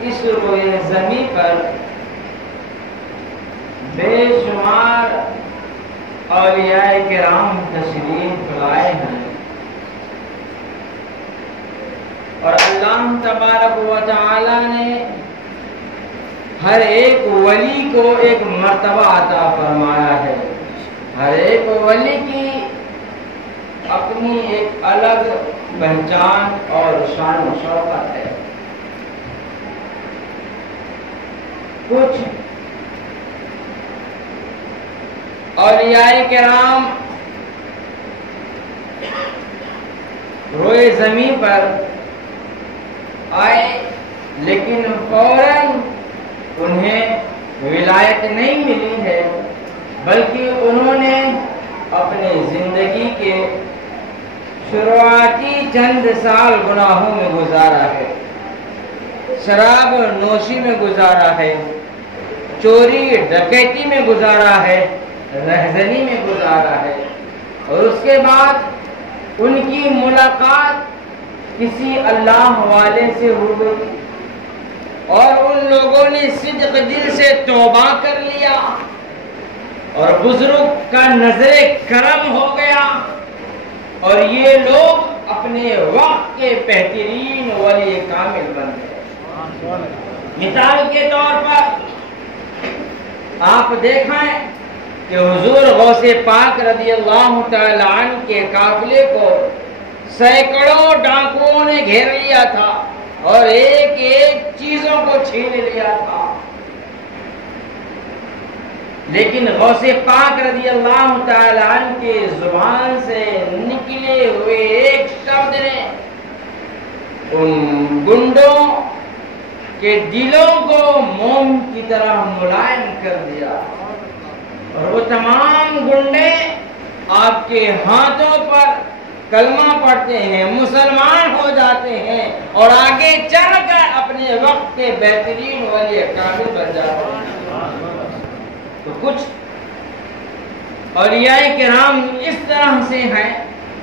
اس روئے زمین پر بے شمار اولیاء کرام تشریف لائے ہیں، اور اللہ تبارک و تعالی نے ہر ایک ولی کو ایک مرتبہ عطا فرمایا ہے۔ ہر ایک ولی کی اپنی ایک الگ پہچان اور شان و شوکت ہے۔ کچھ اولیاء کرام روئے زمین پر آئے، لیکن فوراً انہیں ولایت نہیں ملی ہے، بلکہ انہوں نے اپنے زندگی کے شروعاتی چند سال گناہوں میں گزارا ہے، شراب نوشی میں گزارا ہے، چوری ڈکیتی میں گزارا ہے، رہزنی میں گزارا ہے، اور اس کے بعد ان کی ملاقات کسی اللہ والے سے ہو گئی، اور ان لوگوں نے صدق دل سے توبہ کر لیا، اور بزرگ کا نظر کرم ہو گیا، اور یہ لوگ اپنے وقت کے بہترین ولی کامل بن گئے۔ مثال کے طور پر آپ دیکھیں کہ حضور غوث پاک رضی اللہ تعالی عنہ کے قافلے کو سینکڑوں ڈاکوؤں نے گھیر لیا تھا اور ایک ایک چیزوں کو چھین لیا تھا، لیکن غوث پاک رضی اللہ تعالی عنہ کے زبان سے نکلے ہوئے ایک شبد نے ان گنڈوں کے دلوں کو موم کی طرح ملائم کر دیا، اور وہ تمام گنڈے آپ کے ہاتھوں پر کلمہ پڑھتے ہیں، مسلمان ہو جاتے ہیں، اور آگے چل کر اپنے وقت کے بہترین ولی کامل بن جاتے ہیں۔ تو کچھ اولیاء کرام اس طرح سے ہیں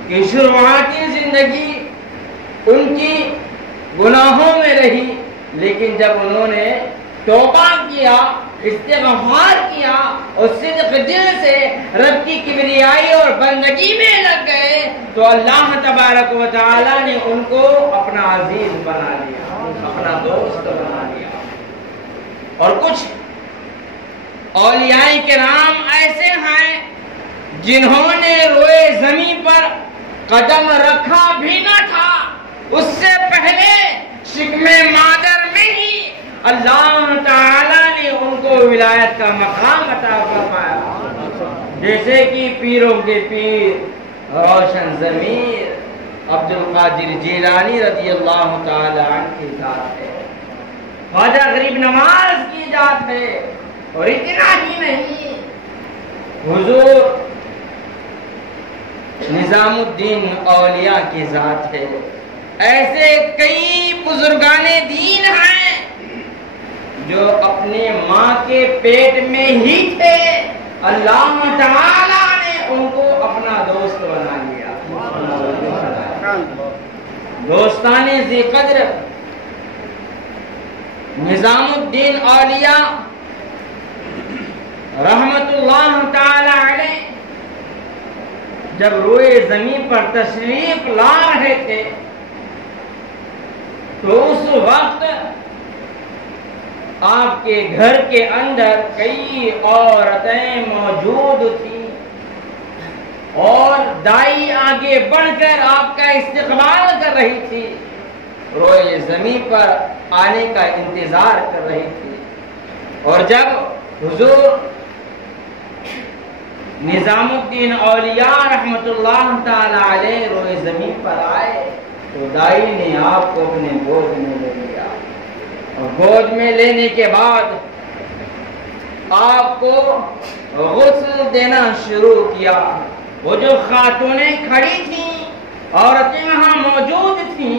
کہ شروعاتی زندگی ان کی گناہوں میں رہی، لیکن جب انہوں نے توبہ کیا، استغفار کیا، اور صدق دل سے رب کی کبریائی اور بندگی میں لگ گئے، تو اللہ تبارک و تعالی نے ان کو اپنا عزیز بنا لیا، اپنا دوست بنا لیا۔ اور کچھ اولیاء کرام ایسے ہیں جنہوں نے روئے زمین پر قدم رکھا بھی نہ تھا، اس سے پہلے شکم مادر میں ہی اللہ تعالی نے ان کو ولایت کا مقام عطا فرمایا، جیسے کہ پیروں کے پیر روشن ضمیر عبد القادر جیلانی رضی اللہ تعالی عنہ کی ذات ہے، خواجہ غریب نواز کی ذات ہے، اور اتنا ہی نہیں، حضور نظام الدین اولیاء کی ذات ہے۔ ایسے کئی بزرگان دین ہیں جو اپنے ماں کے پیٹ میں ہی تھے، اللہ تعالی نے ان کو اپنا دوست بنا لیا۔ دوستان ذی قدر نظام الدین اولیاء رحمت اللہ تعالی علیہ جب روئے زمین پر تشریف لا رہے تھے، تو اس وقت آپ کے گھر کے اندر کئی عورتیں موجود تھیں، اور دائی آگے بڑھ کر آپ کا استقبال کر رہی تھی، روئے زمین پر آنے کا انتظار کر رہی تھی۔ اور جب حضور نظام الدین اولیاء رحمت اللہ تعالی علیہ روئے زمین پر آئے، تو دائی نے آپ کو اپنے گود میں لے لیا، اور گود میں لینے کے بعد آپ کو غسل دینا شروع کیا۔ وہ جو خاتونیں کھڑی تھیں، عورتیں وہاں موجود تھیں،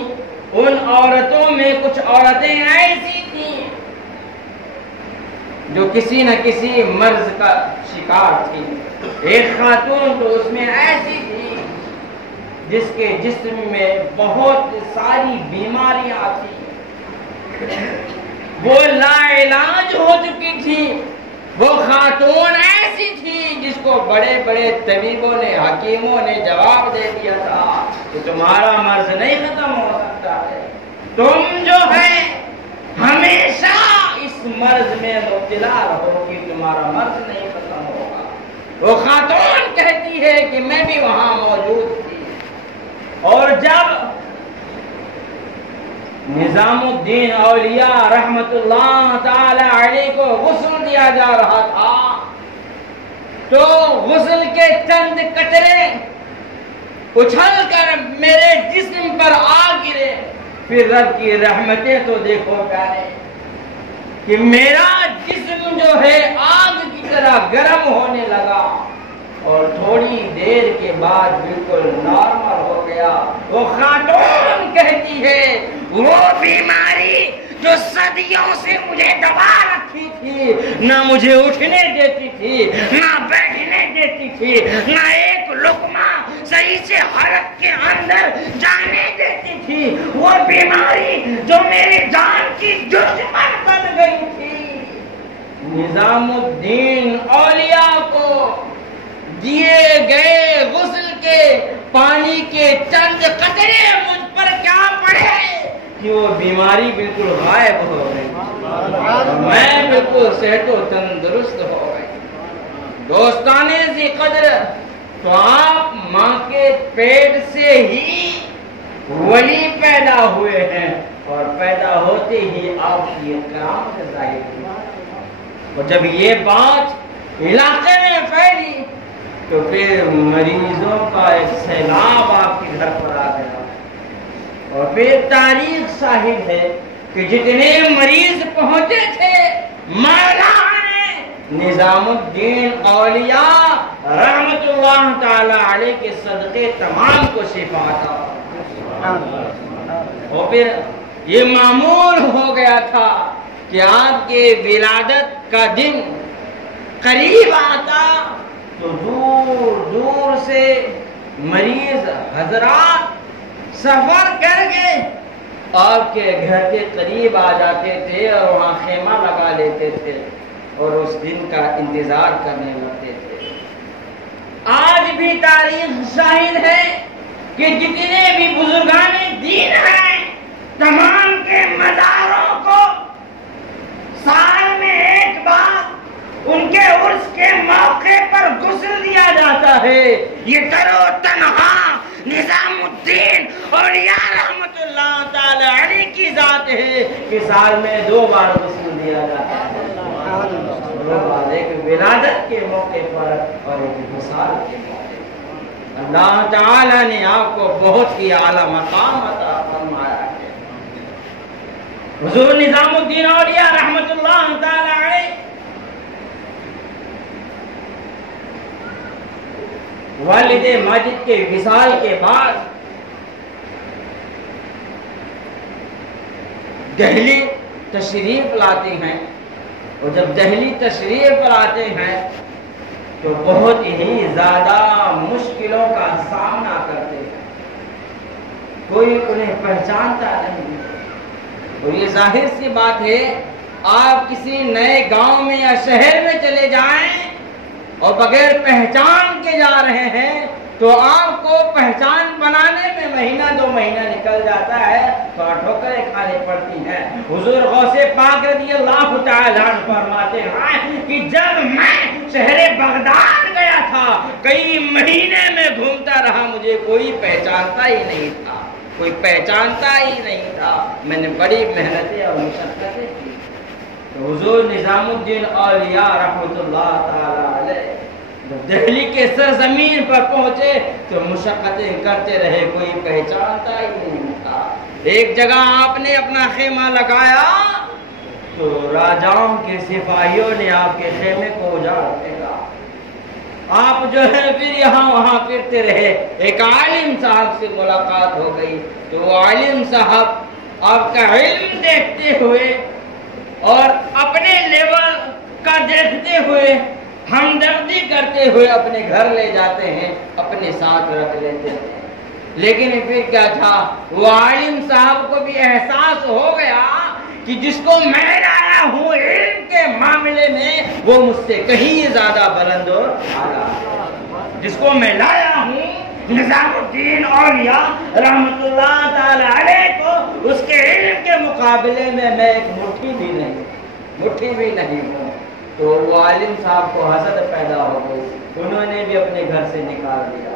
ان عورتوں میں کچھ عورتیں ایسی تھیں جو کسی نہ کسی مرض کا شکار تھی۔ ایک خاتون تو اس میں ایسی تھی جس کے جسم میں بہت ساری بیماریاں تھیں، وہ لا علاج ہو چکی تھی، وہ خاتون ایسی تھی جس کو بڑے بڑے طبیبوں نے، حکیموں نے جواب دے دیا تھا کہ تمہارا مرض نہیں ختم ہو سکتا ہے، تم جو ہے ہمیشہ اس مرض میں مبتلا رہو گی، تمہارا مرض نہیں ختم ہوگا۔ وہ خاتون کہتی ہے کہ میں بھی وہاں موجود تھی، اور جب نظام الدین اولیاء رحمت اللہ تعالی علیہ کو غسل دیا جا رہا تھا تو غسل کے چند قطرے اچھل کر میرے جسم پر آ گرے۔ پھر رب کی رحمتیں تو دیکھو پیارے کہ میرا جسم جو ہے آگ کی طرح گرم ہونے لگا، اور تھوڑی دیر کے بعد بالکل نارمل ہو گیا۔ وہ خاتون کہتی ہے وہ بیماری جو صدیوں سے مجھے دبا رکھی تھی، نہ مجھے اٹھنے دیتی تھی، نہ بیٹھنے دیتی تھی، نہ ایک لقمہ صحیح سے حلق کے اندر جانے دیتی تھی، وہ بیماری جو میری جان کی دشمن بن گئی تھی، نظام الدین اولیاء کو دیے گئے غسل کے پانی کے چند قطرے مجھ پر کیا پڑے کہ وہ بیماری بالکل غائب ہو گئی، میں بالکل صحت و تندرست ہو گئی۔ دوستانے ذی قدر، تو آپ ماں کے پیٹ سے ہی ولی پیدا ہوئے ہیں، اور پیدا ہوتے ہی آپ کی قیامت ظاہر ہوئی، اور جب یہ بات علاقے میں پھیلی تو پھر مریضوں کا ایک سیلاب آپ کے گھر پر آ گیا، اور پھر تاریخ شاہد ہے کہ جتنے مریض پہنچے تھے مولا نے نظام الدین اولیاء رحمت اللہ تعالی علیہ کے صدقے تمام کو شفا عطا، اور پھر یہ معمول ہو گیا تھا کہ آپ کے ولادت کا دن قریب آتا تو دور دور سے مریض حضرات سفر کر کے آپ کے گھر کے قریب آ جاتے تھے، اور وہاں خیمہ لگا لیتے تھے، اور اس دن کا انتظار کرنے لگتے تھے۔ آج بھی تاریخ شاہد ہے کہ جتنے بھی بزرگان دین ہیں تمام کے مزاروں کو سال میں ایک بار ان کے عرس کے موقع پر غسل دیا جاتا ہے۔ یہ ترو تنہا نظام الدین اولیاء رحمت اللہ تعالی علیہ کی ذات ہے کہ سال میں 2 بار غسل دیا جاتا ہے، ایک ولادت کے موقع پر اور ایک وصال کے موقع پر۔ اللہ تعالی نے آپ کو بہت ہی اعلیٰ مقام عطا فرمایا ہے۔ حضور نظام الدین اولیاء رحمت اللہ تعالی علیہ والد ماجد کے وصال کے بعد دہلی تشریف لاتے ہیں، اور جب دہلی تشریف لاتے ہیں تو بہت ہی زیادہ مشکلوں کا سامنا کرتے ہیں، کوئی انہیں پہچانتا نہیں، اور یہ ظاہر سی بات ہے آپ کسی نئے گاؤں میں یا شہر میں چلے جائیں اور بغیر پہچان کے جا رہے ہیں تو آپ کو پہچان بنانے میں مہینہ 2 مہینہ نکل جاتا ہے، تو ٹھوکریں کھانی پڑتی ہیں۔ حضور غوث پاک رضی اللہ تعالی عنہ فرماتے ہیں کہ جب میں شہر بغداد گیا تھا کئی مہینے میں گھومتا رہا، مجھے کوئی پہچانتا ہی نہیں تھا، کوئی پہچانتا ہی نہیں تھا، میں نے بڑی محنتیں اور مشقتیں کی۔ تو حضور نظام الدین اولیاء رحمت اللہ تعالی علیہ جب دہلی کے سرزمین پر پہنچے تو مشقتیں کرتے رہے، کوئی پہچانتا ہی نہیں تھا۔ ایک جگہ آپ نے اپنا خیمہ لگایا تو راجاؤں کے سپاہیوں نے آپ کے خیمے کو اجاڑ پھینکا، آپ جو ہے پھر یہاں وہاں پھرتے رہے۔ ایک عالم صاحب سے ملاقات ہو گئی تو وہ عالم صاحب آپ کا علم دیکھتے ہوئے اور اپنے لیول کا دیکھتے ہوئے ہمدردی کرتے ہوئے اپنے گھر لے جاتے ہیں، اپنے ساتھ رکھ لیتے ہیں۔ لیکن پھر کیا تھا، وہ عالم صاحب کو بھی احساس ہو گیا کہ جس کو میرا ہوں علم کے معاملے میں وہ مجھ سے کہیں زیادہ بلند اور اعلیٰ ہے. جس کو میں لایا ہوں نظام الدین اولیاء رحمت اللہ تعالی علیہ کو، اس کے علم کے مقابلے میں ایک مٹھی بھی نہیں ہوں. تو وہ عالم صاحب کو حسد پیدا ہو گئی، انہوں نے بھی اپنے گھر سے نکال دیا.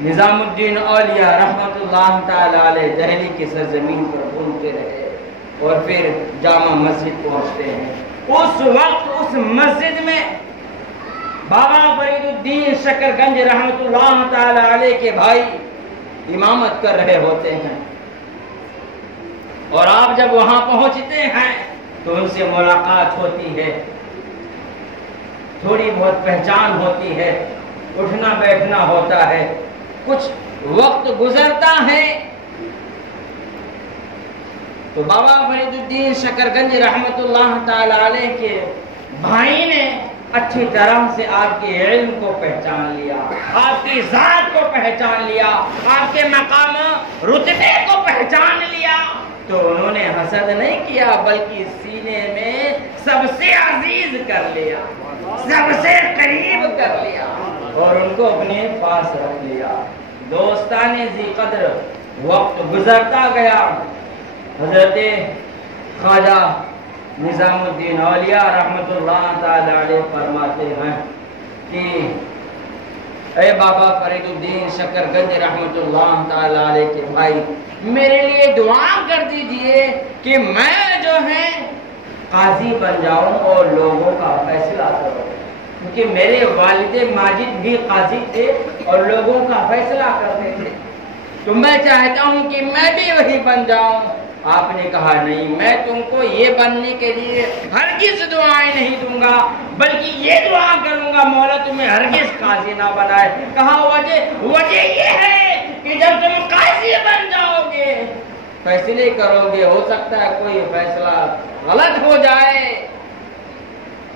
نظام الدین اولیاء رحمت اللہ تعالی علیہ دہلی کی سرزمین پر گھومتے رہے اور پھر جامع مسجد پہنچتے ہیں. اس وقت اس مسجد میں بابا فرید الدین شکر گنج رحمت اللہ تعالی علیہ کے بھائی امامت کر رہے ہوتے ہیں، اور آپ جب وہاں پہنچتے ہیں تو ان سے ملاقات ہوتی ہے، تھوڑی بہت پہچان ہوتی ہے، اٹھنا بیٹھنا ہوتا ہے. کچھ وقت گزرتا ہے تو بابا فرید الدین شکر گنج رحمت اللہ تعالی علیہ کے بھائی نے اچھی طرح سے آپ کے علم کو پہچان لیا، آپ کی ذات کو پہچان لیا، آپ کے مقام رتبے کو پہچان لیا. تو انہوں نے حسد نہیں کیا بلکہ سینے میں سب سے عزیز کر لیا، سب سے قریب کر لیا اور ان کو اپنے پاس رکھ لیا. دوستان ذی قدر وقت گزرتا گیا. حضرت خواجہ نظام الدین اولیاء رحمت اللہ تعالی علیہ فرماتے ہیں کہ اے بابا فرید الدین شکر گنج رحمت اللہ تعالی علیہ کے بھائی، میرے لیے دعا کر دیجئے کہ میں جو ہے قاضی بن جاؤں اور لوگوں کا فیصلہ کروں، کیونکہ میرے والد ماجد بھی قاضی تھے اور لوگوں کا فیصلہ کرتے تھے، تو میں چاہتا ہوں کہ میں بھی وہی بن جاؤں. آپ نے کہا نہیں، میں تم کو یہ بننے کے لیے ہرگز دعائیں نہیں دوں گا بلکہ یہ دعا کروں گا مولا تمہیں ہرگز قاضی نہ بنائے. کہا وجہ یہ ہے کہ جب تم قاضی بن جاؤ گے، فیصلے کرو گے، ہو سکتا ہے کوئی فیصلہ غلط ہو جائے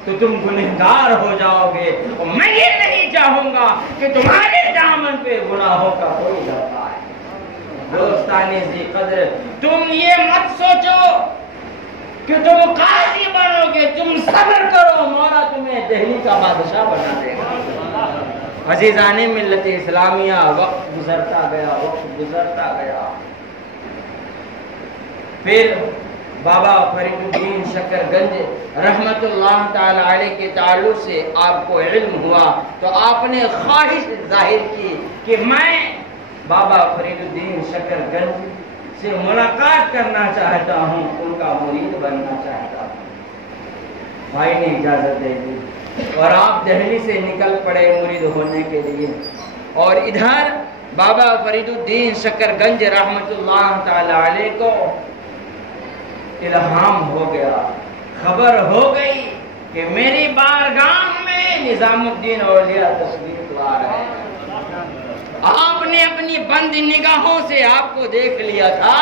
تو تم گنہگار ہو جاؤ گے، اور میں یہ نہیں چاہوں گا کہ تمہارے دامن پہ گناہوں کا کوئی دبا ہے. دوستان ذی قدر، تم یہ مت سوچو کہ تم قاضی بنو گے، تم صبر کرو، مولا تمہیں دہلی کا بادشاہ بنا دے گا. عزیزان ملت اسلامیہ، وقت گزرتا گیا. پھر بابا فرید الدین شکر گنج رحمت اللہ تعالی علیہ کے تعلق سے آپ کو علم ہوا تو آپ نے خواہش ظاہر کی کہ میں بابا فرید الدین شکر گنج سے ملاقات کرنا چاہتا ہوں، ان کا مرید بننا چاہتا ہوں. بھائی نے اجازت دے دی اور آپ دہلی سے نکل پڑے مرید ہونے کے لیے. اور ادھر بابا فرید الدین شکر گنج رحمت اللہ تعالی علیہ کو الہام ہو گیا، خبر ہو گئی کہ میری بارگاہ میں نظام الدین اولیاء تشریف لا رہے ہیں. آپ نے اپنی بند نگاہوں سے آپ کو دیکھ لیا تھا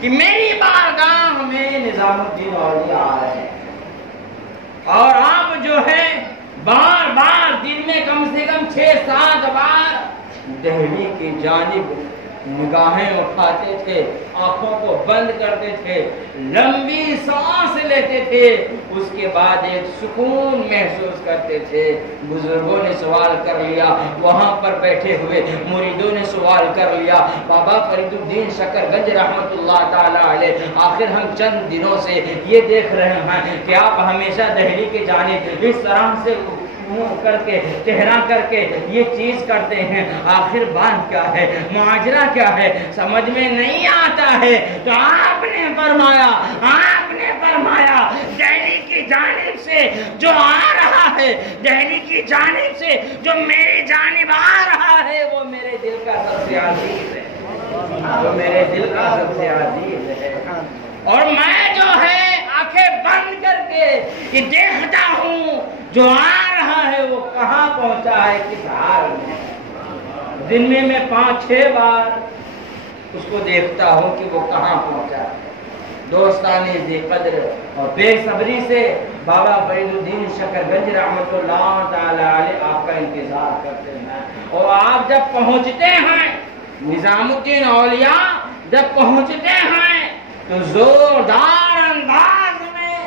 کہ میری بارگاہ میں نظام الدین اولیاء آ رہے ہیں، اور آپ جو ہے بار بار دن میں کم سے کم 6-7 بار دہلی کی جانب نگاہیں اٹھاتے تھے، آنکھوں کو بند کرتے تھے، لمبی سانس لیتے تھے، اس کے بعد ایک سکون محسوس کرتے تھے. بزرگوں نے سوال کر لیا، وہاں پر بیٹھے ہوئے مریدوں نے سوال کر لیا، بابا فرید الدین شکر گنج رحمت اللہ تعالی علیہ، آخر ہم چند دنوں سے یہ دیکھ رہے ہیں کہ آپ ہمیشہ دہلی کی جانب اس طرح سے کر کے چہرہ کر کے یہ چیز کرتے ہیں، آخر بات کیا ہے، معاجرہ کیا ہے، سمجھ میں نہیں آتا ہے. تو آپ نے فرمایا دہلی کی جانب سے جو آ رہا ہے، دہلی کی جانب سے جو میری جانب آ رہا ہے، وہ میرے دل کا سب سے عزیز ہے، وہ میرے دل کا سب سے عزیز ہے. اور میں جو ہے آنکھیں بند کر کے یہ دیکھتا ہوں جو آ رہا ہے وہ کہاں پہنچا ہے، کس حال میں. دن میں 5-6 بار اس کو دیکھتا ہوں کہ وہ کہاں پہنچا ہے. دوستان ذی قدر اور بے صبری سے بابا فرید الدین شکر گنج رحمت اللہ تعالی علیہ آپ کا انتظار کرتے ہیں. اور آپ جب پہنچتے ہیں نظام الدین اولیاء جب پہنچتے ہیں تو زوردار انداز میں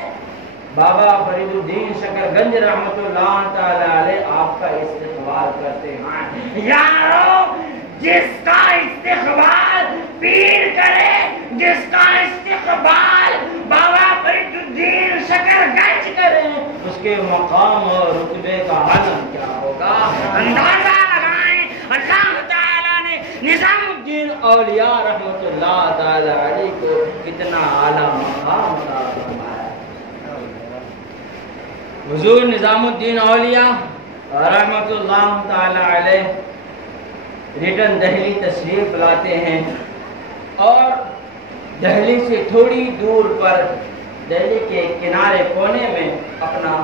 بابا فرید الدین شکرگنج رحمت اللہ تعالی علیہ آپ کا استقبال کرتے ہیں۔ یارو جس کا استقبال پیر کرے، جس کا استقبال بابا فرید الدین شکرگنج کرے، اس کے مقام اور رتبے کا عالم کیا ہوگا؟ اندازہ لگائیں اللہ تعالیٰ نے نظام الدین اولیاء رحمت اللہ تعالی علیہ کو کتنا اعلیٰ مقام عطا فرمایا۔ حضور نظام الدین اولیاء رحمت اللہ تعالی علیہ ریٹن دہلی تشریف لاتے ہیں اور دہلی سے تھوڑی دور پر دہلی کے کنارے کونے میں اپنا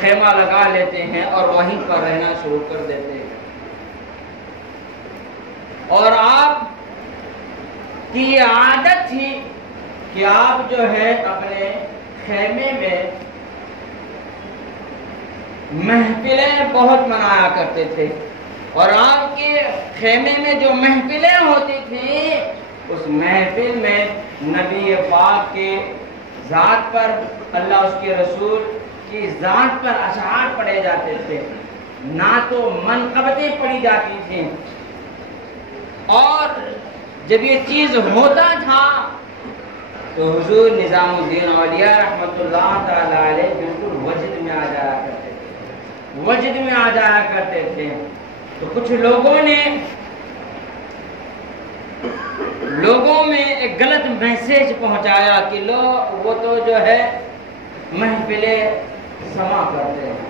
خیمہ لگا لیتے ہیں اور وہیں پر رہنا شروع کر دیتے ہیں۔ اور آپ کی یہ عادت تھی کہ آپ جو ہے اپنے خیمے میں محفلیں بہت منایا کرتے تھے، اور آپ کے خیمے میں جو محفلیں ہوتی تھیں اس محفل میں نبی پاک کے ذات پر، اللہ اس کے رسول کی ذات پر اشعار پڑھے جاتے تھے، نعت و منقبتیں پڑھی جاتی تھیں۔ اور جب یہ چیز ہوتا تھا تو حضور نظام الدین اولیاء رحمت اللہ تعالی علیہ بالکل وجد میں آ جایا کرتے تھے، وجد میں آ جایا کرتے تھے۔ تو کچھ لوگوں میں ایک غلط میسج پہنچایا کہ وہ تو جو ہے محفلیں سما کرتے ہیں،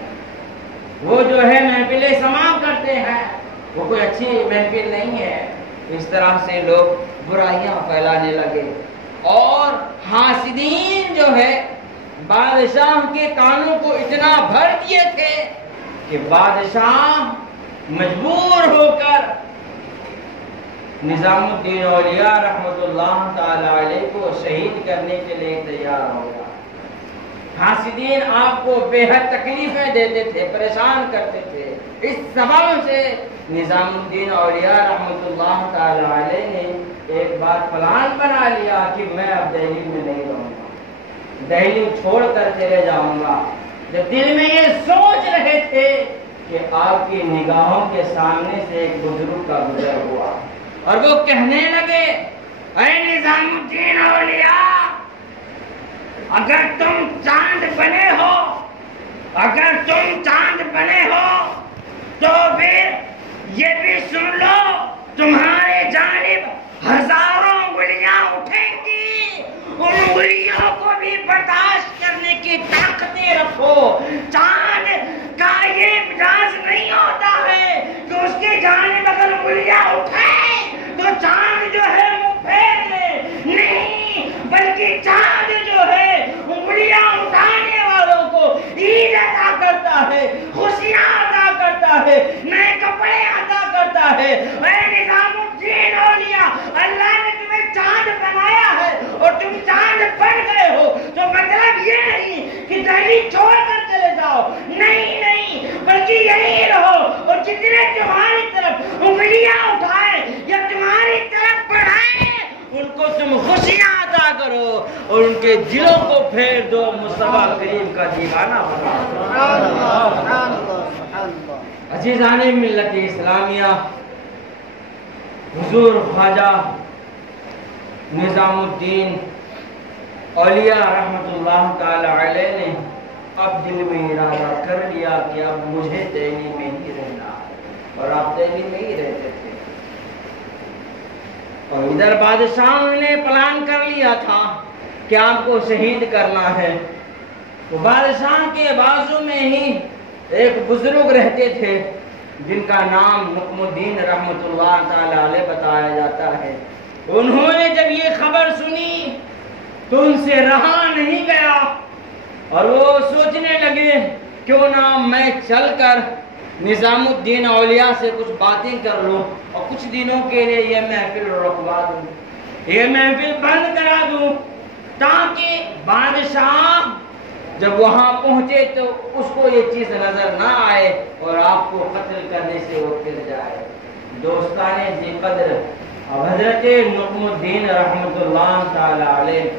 وہ جو ہے محفلیں سما کرتے ہیں، وہ کوئی اچھی محفل نہیں ہے۔ اس طرح سے لوگ برائیاں پھیلانے لگے، اور حاسدین جو ہے بادشاہ کے کانوں کو اتنا بھر دیے تھے کہ بادشاہ مجبور ہو کر نظام الدین اولیاء رحمت اللہ تعالی علیہ کو شہید کرنے کے لیے تیار ہو گیا۔ حاسدین آپ کو بے حد تکلیفیں دیتے تھے، پریشان کرتے تھے۔ اس سبب سے نظام الدین اولیاء رحمت اللہ تعالی علیہ نے ایک بار پلان بنا لیا کہ میں اب دہلی میں نہیں رہوں گا، دہلی چھوڑ کر چلے جاؤں گا۔ جب دل میں یہ سوچ رہے تھے کہ آپ کی نگاہوں کے سامنے سے ایک بزرگ کا گزر ہوا، اور وہ کہنے لگے، اے نظام الدین اولیاء، اگر تم چاند بنے ہو، اگر تم چاند بنے ہو تو پھر یہ بھی سن لو، تمہارے جانب ہزاروں انگلیاں اٹھیں گی، ان انگلیوں کو بھی برداشت کرنے کی طاقتیں رکھو۔ چاند کا یہ مزاج نہیں ہوتا ہے کہ اس کی جانب اگر انگلیاں اٹھیں تو چاند جو ہے وہ پھیر لے، نہیں، بلکہ چاند جو ہے انگلیاں اٹھانے والوں کو عید عطا کرتا ہے، خوشیاں عطا کرتا ہے، نئے کپڑے عطا کرتا ہے۔ اے نظام الدین اولیاء، اللہ نے تمہیں چاند بنایا ہے اور تم چاند بن گئے ہو، تو مطلب یہ نہیں کہ دہلی چھوڑ کر چلے جاؤ، نہیں نہیں، بلکہ یہی رہو، اور جتنے تمہاری طرف انگلیاں اٹھائیں یا تمہاری طرف بڑھائیں ان کو تم خوشیاں عطا کرو اور ان کے دلوں کو پھیر دو، مصطفیٰ کریم کا دیوانہ بنا۔ عزیزان ملت اسلامیہ، حضور خواجہ نظام الدین اولیاء رحمت اللہ تعالی علیہ نے اب دل میں ارادہ کر لیا کہ اب مجھے دہلی میں ہی رہنا ہے، اور آپ دہلی میں ہی رہتے تھے۔ اور ادھر بادشاہ نے پلان کر لیا تھا کہ آپ کو شہید کرنا ہے۔ تو بادشاہ کے بازو میں ہی ایک بزرگ رہتے تھے جن کا نام نقم الدین رحمت اللہ تعالی علیہ بتایا جاتا ہے۔ انہوں نے جب یہ خبر سنی تو ان سے رہا نہیں گیا، اور وہ سوچنے لگے کیوں نہ میں چل کر نظام الدین اولیاء سے کچھ باتیں کر لوں اور کچھ دنوں کے لیے یہ محفل رکوا دوں، یہ محفل بند کرا دوں، تاکہ بادشاہ جب وہاں پہنچے تو اس کو یہ چیز نظر نہ آئے اور آپ کو قتل کرنے سے وہ پھر جائے۔ دوستانے ذی قدر، حضرت نقم الدین رحمت اللہ تعالی علیہ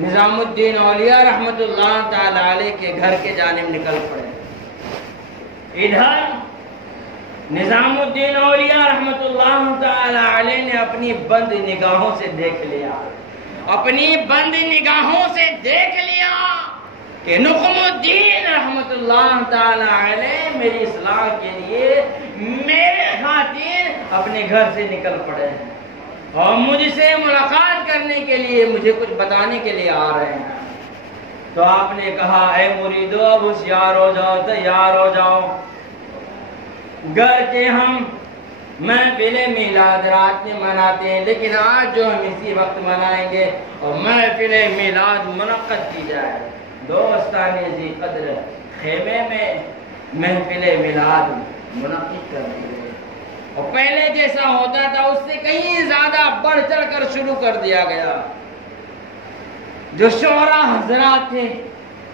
نظام الدین اولیاء رحمت اللہ تعالی علیہ کے گھر کے جانب نکل پڑے۔ ادھر نظام الدین اولیاء رحمت اللہ تعالی علیہ نے اپنی بند نگاہوں سے دیکھ لیا، اپنی بند نگاہوں سے دیکھ لیا کہ نقم الدین رحمت اللہ تعالی علیہ میری اصلاح کے لیے میرے خاطر اپنے گھر سے نکل پڑے ہیں اور مجھ سے ملاقات کرنے کے لیے، مجھے کچھ بتانے کے لیے آ رہے ہیں۔ تو آپ نے کہا اے مریدو اب ہوشیار ہو جاؤ، تیار ہو جاؤ، گھر کے ہم محفل میلاد رات میں مناتے ہیں، لیکن آج جو ہم اسی وقت منائیں گے اور محفل میلاد منعقد کی جائے، دوستان ذی قدر خیمے میں محفل میلاد منعقد کر دی گئی اور پہلے جیسا ہوتا تھا اس سے کہیں زیادہ بڑھ چڑھ کر شروع کر دیا گیا۔ جو شعراء حضرات تھے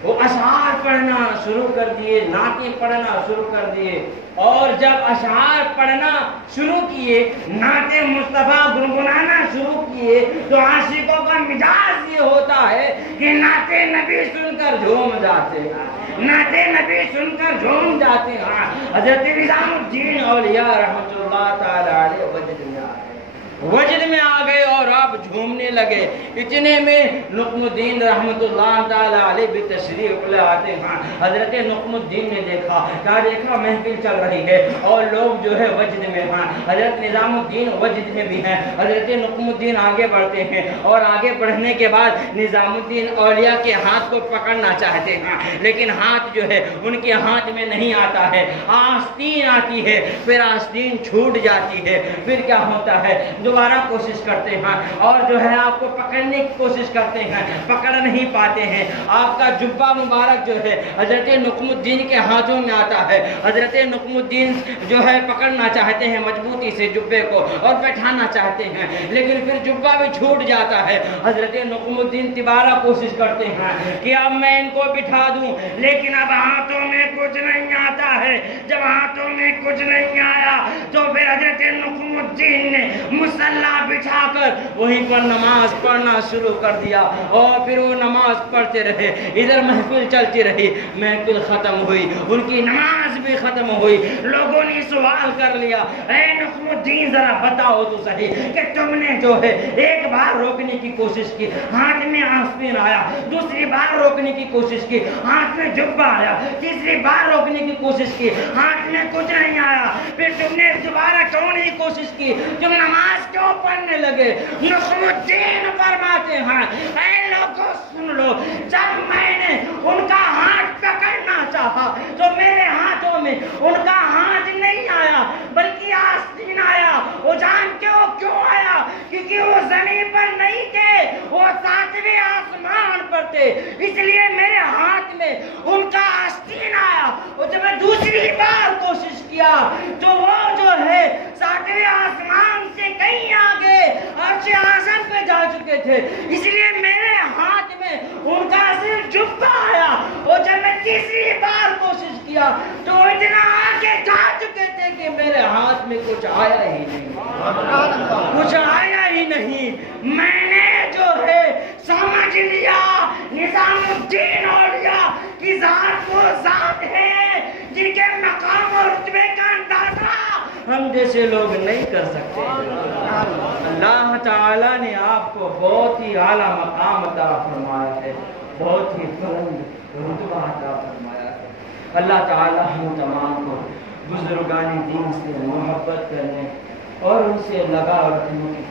وہ اشعار پڑھنا شروع کر دیے، نعتیں پڑھنا شروع کر دیے، اور جب اشعار پڑھنا شروع کیے، نعت مصطفیٰ گنگنانا شروع کیے، تو عاشقوں کا مزاج یہ ہوتا ہے کہ نعت نبی سن کر جھوم جاتے ہیں، نعت نبی سن کر جھوم جاتے ہیں۔ حضرت نظام الدین اولیاء رحمت اللہ تعالی علیہ وجد میں آ گئے اور آپ جھومنے لگے۔ اتنے میں نقم الدین رحمت اللہ تعالی علیہ بھی تشریف لے آتے ہیں۔ حضرت نقم الدین نے دیکھا، کیا دیکھا؟ محفل چل رہی ہے اور لوگ جو ہے وجد میں ہیں، حضرت نظام الدین وجد میں بھی ہیں۔ حضرت نقم الدین آگے بڑھتے ہیں اور آگے بڑھنے کے بعد نظام الدین اولیاء کے ہاتھ کو پکڑنا چاہتے ہیں، لیکن ہاتھ جو ہے ان کے ہاتھ میں نہیں آتا ہے، آستین آتی ہے، پھر آستین چھوٹ جاتی ہے، پھر کیا ہوتا ہے؟ دوبارہ کوشش کرتے ہیں اور جو ہے آپ کو پکڑنے کی کوشش کرتے ہیں، پکڑ نہیں پاتے ہیں۔ آپ کا جبہ مبارک جو ہے حضرت نقم الدین کے ہاتھوں میں آتا ہے، حضرت نقم الدین جو ہے پکڑنا چاہتے ہیں مضبوطی سے جبے کو اور بیٹھانا چاہتے ہیں، لیکن پھر جبہ بھی چھوٹ جاتا ہے۔ حضرت نقم الدین دوبارہ کوشش کرتے ہیں کہ اب میں ان کو بٹھا دوں، لیکن اب ہاتھوں میں کچھ نہیں آتا ہے۔ جب ہاتھوں میں کچھ نہیں آیا تو پھر حضرت نقم الدین نے مسلح بچھا کر وہیں پر نماز پڑھنا شروع کر دیا اور پھر وہ نماز پڑھتے رہے۔ ادھر محفل چلتی رہی، محفل ختم ہوئی، ان کی نماز بھی ختم ہوئی۔ لوگوں نے سوال کر لیا، اے نقم الدین ذرا بتاؤ تو صحیح کہ تم نے جو ہے ایک بار روکنے کی کوشش کی، ہاتھ میں آستین آیا، دوسری بار روکنے کی کوشش کی، ہاتھ میں جبہ آیا، تیسری بار روکنے کی کوشش کی، ہاتھ میں کچھ نہیں آیا، پھر تم نے دوبارہ کیوں نہیں کوشش کی؟ تم نماز کیوں پڑھنے لگے؟ نقم الدین فرماتے ہیں، اے لوگوں سن لو، جب میں نے ان کا ہاتھ پکڑنا چاہا تو میرے ہاتھوں میں ان کا ہاتھ نہیں آیا بلکہ آستین آیا۔ وہ جانتے ہو کیوں آیا؟ کیونکہ وہ زمین پر نہیں تھے، وہ ساتویں آسمان پر تھے، اس لیے میرے ہاتھ میں ان کا آستین آیا۔ اور جب میں دوسری بار کوشش کیا تو وہ جو ہے ساتویں آسمان سے کہیں آگے عرش اعظم پہ جا چکے تھے، اس لیے میرے ہاتھ میں ان کا صرف جبہ آیا۔ اور جب میں تیسری بار کوشش کیا تو اتنا آگے جا چکے تھے کہ میرے ہاتھ میں کچھ آیا ہی نہیں، کچھ آیا ہی نہیں۔ میں نے جو ہے سمجھ لیا نظام الدین اولیاء کی ذات وہ ذات ہے جن کے مقام اور رتبے کا اندازہ ہم جیسے لوگ نہیں کر سکتے۔ اللہ تعالیٰ نے آپ کو بہت ہی اعلیٰ مقام عطا فرمایا ہے، بہت ہی بلند رتبہ عطا فرمایا ہے۔ اللہ تعالیٰ ہم تمام کو بزرگان دین سے محبت کرنے اور ان سے لگاؤ رکھنے کی